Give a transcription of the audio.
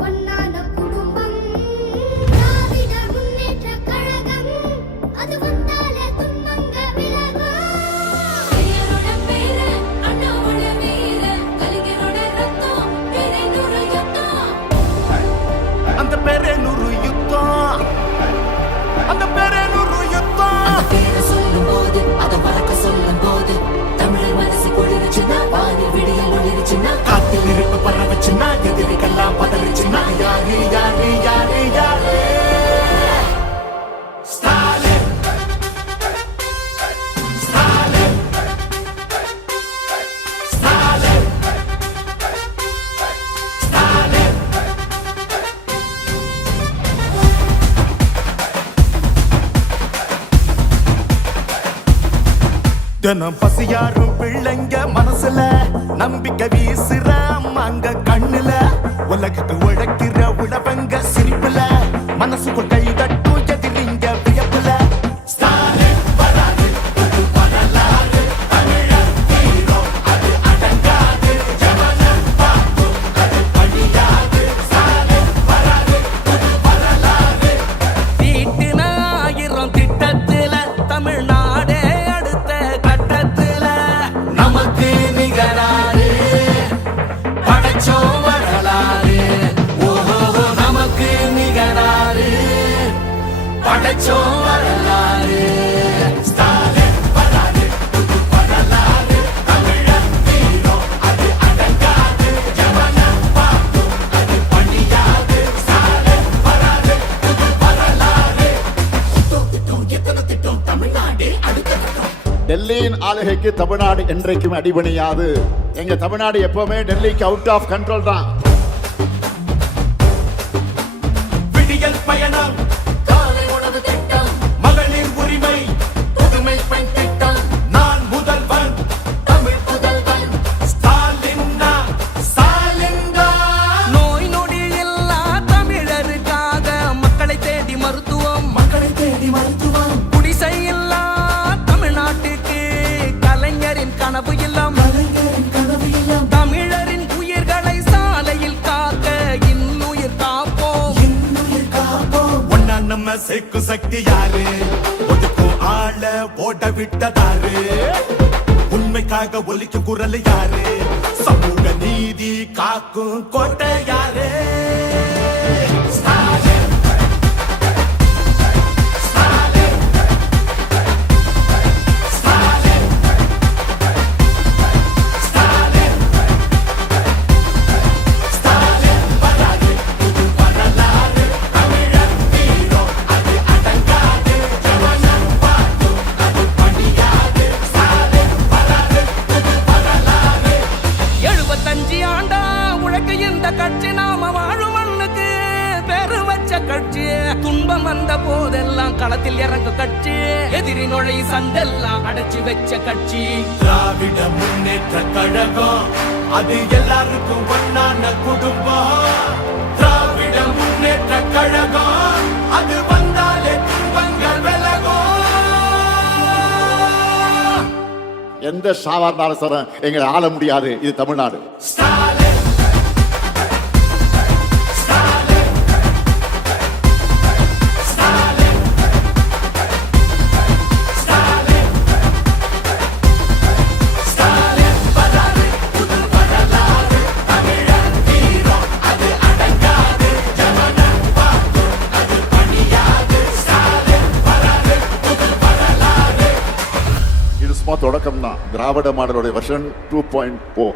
பொன்னான குடும்பம் திராவிட முன்னேற்றக் கழகம் அது வந்தாலே துன்பங்க விலகும் பெயரோட பேரு அண்ணாவோட வீர கலைஞரோட ரத்தம் பேரே நூறு யுத்தம் அந்த பேரே நூறு யுத்தம் அந்த பேரே நூறு யுத்தம் அந்த பேரை சொல்லும் போது அதை மறக்க சொல்லும் போது தமிழர் மனசு குளிர்ச்சுன்னா வானில் விடியல் ஒளிர்ச்சுன்னா காத்தில் நெருப்பு பரவச்சுன்னா எதிரிகள்லாம் பதறிச்சுன்னா யாரு யாரு யாரு யாரு ஸ்டாலின் ஸ்டாலின் ஸ்டாலின் ஸ்டாலின் தினம் பசியாரும் பிள்ளைங்க மனசுல நம்பிக்கை வீசுற அம்மாங்க கண்ணுல உலகத்து உழைக்கிற உழவங்க சிரிப்புல மனசுக்குள் கை தட்டும் எதிரிங்க வியப்புல ஸ்டாலின் வராது புது வரலாறு தமிழர் வீரம் அது அடங்காது ஜவனம் பார்க்கும் அது பழியாது ஸ்டாலின் வராது புது வரலாறு தீட்டின 1000 திட்டத்துல தமிழ்நாடே அடுத்த கட்டத்துல நமக்கு நிகராறு படைச்சோம் வரலாறு ஓஹோ நமக்கு நிகராறு படைச்சோம் வரலாறு ஸ்டாலின் வராது புது வரலாறு தமிழர் வீரம் அது அடங்காது ஜவனம் பார்க்கும் அது பணியாது ஸ்டாலின் வராது புது வரலாறு திட்டம் எத்தனை திட்டம் தமிழ்நாடு அடுத்த கட்டம் டெல்லியின் ஆளுகைக்கு தமிழ்நாடு என்றைக்கும் அடிபணியாது. எங்க தமிழ்நாடு எப்பவுமே டெல்லிக்கு அவுட் ஆஃப் கண்ட்ரோல் தான். விடியல் பயணம் காலை உணவு திட்டம் மகளிர் உரிமை புதுமை பெண் திட்டம் நான் முதல்வன் தமிழ் புதல்வன் ஸ்டாலின்னா ஸ்டாலின்தா நோய் நொடி இல்லா தமிழருக்காக மக்களை தேடி மருத்துவம் மக்களை தேடி மருத்துவம் குடிசை இல்லா தமிழ்நாட்டுக்கு கலைஞரின் கனவு இல்லம் கலைஞரின் கனவு இல்லம் தமிழரின் உயிர்களை சாலையில் காக்க இன்னுயிர் காப்போம் இன்னுயிர் காப்போம் ஒன்னா நம்ம சேர்க்கும் சக்தி யாரு ஒதுக்கும் ஆள ஓட விட்டதாரு உண்மைக்காக ஒலிக்கும் குரல் யாரு சமூக நீதி காக்கும் கோட்டை யாரு ஸ்டாலின் ஸ்டாலின் ஸ்டாலின் ஸ்டாலின் ஸ்டாலின் வராது புது வரலாறு தமிழர் வீரம் அது அடங்காது ஜவனம் பார்க்கும் அது பணியாது ஸ்டாலின் வராது புது வரலாறு 75 ஆண்டா உழைக்க இந்த கட்சி நாம வாழும் மண்ணுக்கு பேரு வச்ச கட்சி துன்பம் வந்த போதெல்லாம் களத்தில் இறங்க கட்சி எதிரி நுழை சண்டெல்லாம் அடைச்சு வச்ச கட்சி திராவிட முன்னேற்ற கழகம் அது எல்லாருக்கும் ஒன்னான குடும்பம் திராவிட முன்னேற்ற கழகம் அது வந்தாலே துன்பங்கள் விலகும் எந்த சாதாரண சரம் எங்களை ஆள முடியாது. இது தமிழ்நாடு. ஸ்டாலின் ஸ்டாலின் ஸ்டாலின் ஸ்டாலின் ஸ்டாலின் வராது புது வரலாறு தமிழர் வீரம் அது அடங்காது ஜவனம் பார்க்கும் அது பணியாது ஸ்டாலின் வராது புது வரலாறு இது சும்மா தொடக்கம் தான். திராவிட மாடலோட வெர்ஷன் 2.0.